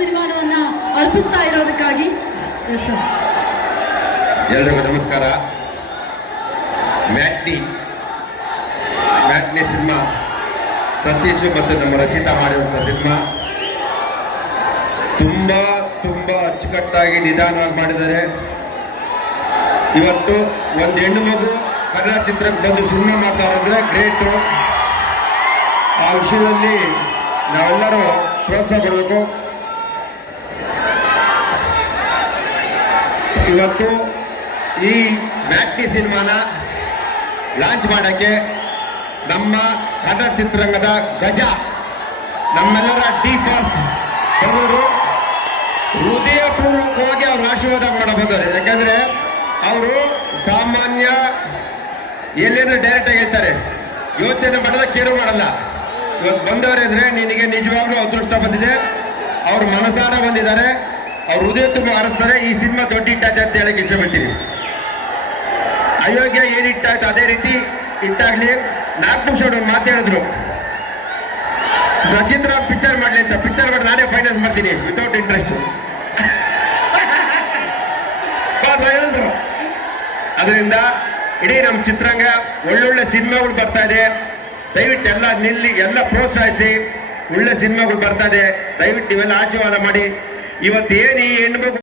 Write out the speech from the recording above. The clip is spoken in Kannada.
ಸಿನಿಮಾವನ್ನ ಅರ್ಪಿಸ್ತಾ ಇರೋದಕ್ಕಾಗಿ. Yes sir. ಎಲ್ರಿಗೂ ನಮಸ್ಕಾರ. ಮ್ಯಾಟ್ನಿ ಸಿನಿಮಾ ಸತೀಶ್ ಮತ್ತು ನಮ್ಮ ರಚಿತಾ ಮಾಡಿರುವಂಥ ಸಿನಿಮಾ ತುಂಬಾ ಅಚ್ಚುಕಟ್ಟಾಗಿ ನಿಧಾನವಾಗಿ ಮಾಡಿದ್ದಾರೆ. ಇವತ್ತು ಒಂದು ಹೆಣ್ಣು ಮಗು ಕನ್ನಡ ಚಿತ್ರಕ್ಕೆ ಬಂದು ಸುಮ್ಮನೆ ಮಾತಾಡಿದ್ರೆ ಗ್ರೇಟು. ಆ ವಿಷಯದಲ್ಲಿ ನಾವೆಲ್ಲರೂ ಪ್ರೋತ್ಸಾಹ ಕೊಡಬೇಕು. ಇವತ್ತು ಈ ಮ್ಯಾಟ್ನಿ ಸಿನಿಮಾನ ಲಾಂಚ್ ಮಾಡೋಕ್ಕೆ ನಮ್ಮ ಕನ್ನಡ ಚಿತ್ರರಂಗದ ಗಜ, ನಮ್ಮೆಲ್ಲರ ಡಿ ಬಾಸ್ ಅವರು ಹೃದಯಪೂರ್ವಕವಾಗಿ ಅವ್ರ ಆಶೀರ್ವಾದ ಮಾಡ ಬಂದರು. ಯಾಕಂದ್ರೆ ಅವರು ಸಾಮಾನ್ಯ ಎಲ್ಲಿಂದ್ರೆ ಡೈರೆಕ್ಟ್ ಆಗಿ ಹೇಳ್ತಾರೆ, ಯೋಚನೆ ಮಾಡಲ್ಲ, ಕೇರು ಮಾಡಲ್ಲ. ಇವತ್ತು ಬಂದವರಿದ್ರೆ ನಿನಗೆ ನಿಜವಾಗ್ಲೂ ಅದೃಷ್ಟ ಬಂದಿದೆ. ಅವ್ರು ಮನಸಾರ ಬಂದಿದ್ದಾರೆ, ಅವ್ರು ಹೃದಯ ತುಂಬ ಹಾರಿಸ್ತಾರೆ. ಈ ಸಿನಿಮಾ ದೊಡ್ಡ ಹಿಟ್ಟಾಯ್ತು ಅಂತ ಹೇಳಕ್ಕೆ ಇಷ್ಟಪಡ್ತೀನಿ. ಅಯೋಗ್ಯ ಏನು ಹಿಟ್ಟಾಯ್ತು ಅದೇ ರೀತಿ ಹಿಟ್ಟಾಗ್ಲಿ. 4 ನಿಮಿಷ ಮಾತಾಡಿದ್ರು ರಚಿತಾ ಪಿಕ್ಚರ್ ಮಾಡ್ಲಿ ಅಂತ. ಪಿಕ್ಚರ್ ಮಾಡಿ ನಾನೇ ಫೈನಾನ್ಸ್ ಮಾಡ್ತೀನಿ ವಿತೌಟ್ ಇಂಟ್ರೆಸ್ಟ್ ಹೇಳಿದ್ರು. ಅದರಿಂದ ಇಡೀ ನಮ್ಮ ಚಿತ್ರರಂಗ ಒಳ್ಳೊಳ್ಳೆ ಸಿನಿಮಾಗಳು ಬರ್ತಾ ಇದೆ. ದಯವಿಟ್ಟು ಎಲ್ಲ ನಿಲ್ಲಿ, ಎಲ್ಲ ಪ್ರೋತ್ಸಾಹಿಸಿ. ಒಳ್ಳೆ ಸಿನಿಮಾಗಳು ಬರ್ತಾ ಇದೆ. ದಯವಿಟ್ಟು ಇವೆಲ್ಲ ಆಶೀರ್ವಾದ ಮಾಡಿ. ಇವತ್ತೇನು ಈ ಹೆಣ್ಮಗು